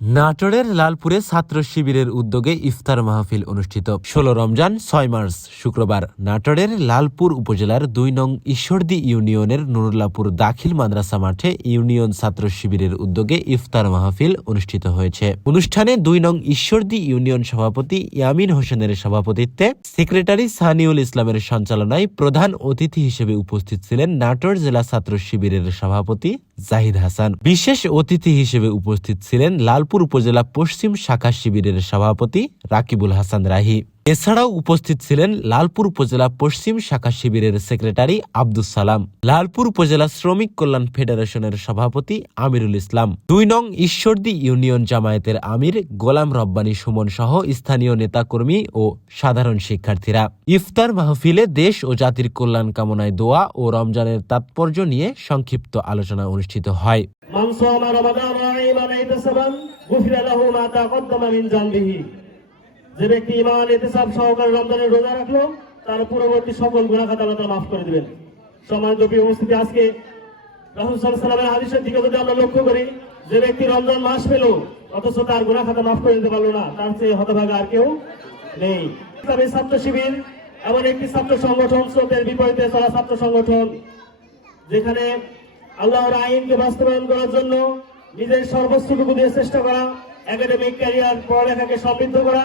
নাটোরের লালপুরে ছাত্র শিবিরের উদ্যোগে ইফতার মাহফিল অনুষ্ঠিত। ১৬ রমজান ৬ মার্চ শুক্রবার নাটোরের লালপুর উপজেলার ২ নং ঈশ্বরদী ইউনিয়নের নুরুল্লাপুর দাখিল মাদ্রাসা মাঠে ইউনিয়ন ছাত্র শিবিরের উদ্যোগে ইফতার মাহফিল অনুষ্ঠিত হয়েছে। অনুষ্ঠানে ২ নং ঈশ্বরদী ইউনিয়ন সভাপতি ইয়ামিন হোসেনের সভাপতিত্বে সেক্রেটারি সানিউল ইসলামের সঞ্চালনায় প্রধান অতিথি হিসেবে উপস্থিত ছিলেন নাটোর জেলা ছাত্র শিবিরের সভাপতি জাহিদ হাসান। বিশেষ অতিথি হিসেবে উপস্থিত ছিলেন লালপুর উপজেলা পশ্চিম শাখা শিবিরের সভাপতি রাকিবুল হাসান রাহি। এছাড়াও উপস্থিত ছিলেন লালপুর উপজেলা পশ্চিম শাখা শিবিরের সেক্রেটারি আব্দুস সালাম, লালপুর উপজেলা শ্রমিক কল্যাণ ফেডারেশনের সভাপতি আমিরুল ইসলাম, ২ নং ঈশ্বরদী ইউনিয়ন জামায়াতের আমির গোলাম রব্বানী সুমন সহ স্থানীয় নেতাকর্মী ও সাধারণ শিক্ষার্থীরা। ইফতার মাহফিলে দেশ ও জাতির কল্যাণ কামনায় দোয়া ও রমজানের তাৎপর্য নিয়ে সংক্ষিপ্ত আলোচনা অনুষ্ঠিত হয়। যে ব্যক্তি ঈমান ইহতিসাব সহকারে রমজানের রোজা রাখলো তার পূর্ববর্তী সকল গুনাহ খাতা আল্লাহ তাআলা মাফ করে দিবেন। সম্মানিত প্রিয় উপস্থিতি, আজকে রাসূল সাল্লাল্লাহু আলাইহি ওয়াসাল্লামের হাদিসের দিকে যদি আমরা লক্ষ্য করি, যে ব্যক্তি রমজান মাস পেল অথচ তার গুনাহ খাতা মাফ করে দিতে পারলো না, তার চেয়ে হতভাগা আর কেউ নেই। ইসলামী ছাত্র শিবির এমন একটি ছাত্র সংগঠন, স্রোতের বিপরীতে চলা ছাত্র সংগঠন, যেখানে আল্লাহর আইনকে বাস্তবায়ন করার জন্য নিজের সর্বোচ্চটুকু দিয়ে চেষ্টা করা, একাডেমিক ক্যারিয়ার পড়ালেখাকে সমৃদ্ধ করা,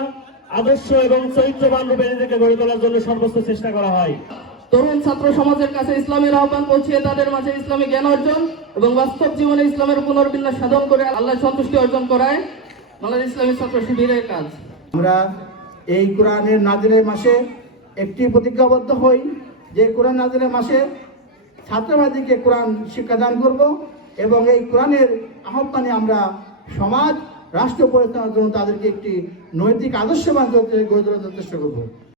আদর্শ এবং চরিত্রবান রূপে নিজেকে গড়ে তোলার জন্য সর্বোচ্চ চেষ্টা করা হয়। তরুণ ছাত্র সমাজের কাছে ইসলামের আহ্বান পৌঁছিয়ে তাদের মাঝে ইসলামী জ্ঞান অর্জন এবং বাস্তব জীবনে ইসলামের পুনর্বিন্যাস সাধন করে আল্লাহ সন্তুষ্টি অর্জন করায় বাংলাদেশ ইসলামী ছাত্র শিবিরের কাজ। আমরা এই কোরআনের নাজিলের মাসে একটি প্রতিজ্ঞাবদ্ধ হই যে কোরআন নাজিলের মাসে ছাত্রবাদীকে কোরআন শিক্ষাদান করব এবং এই কোরআনের আহ্বানে আমরা সমাজ রাষ্ট্র পরিচালনার জন্য তাদেরকে একটি নৈতিক আদর্শবান গড়ে তোলার চেষ্টা করব।